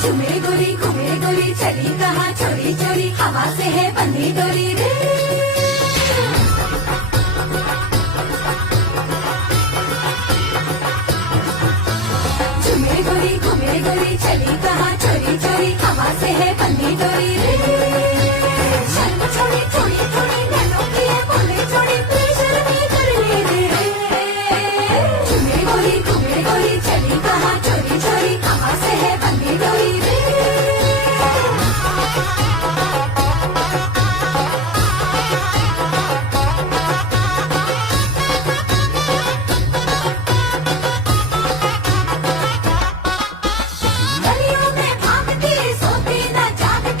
झूमे गोरी घूमे गोरी चली कहाँ चोरी चोरी हवा से है बंधी डोरी रे। झूमे गोरी घूमे गोरी चली कहाँ चोरी चोरी हवा से है बंधी डोरी रे।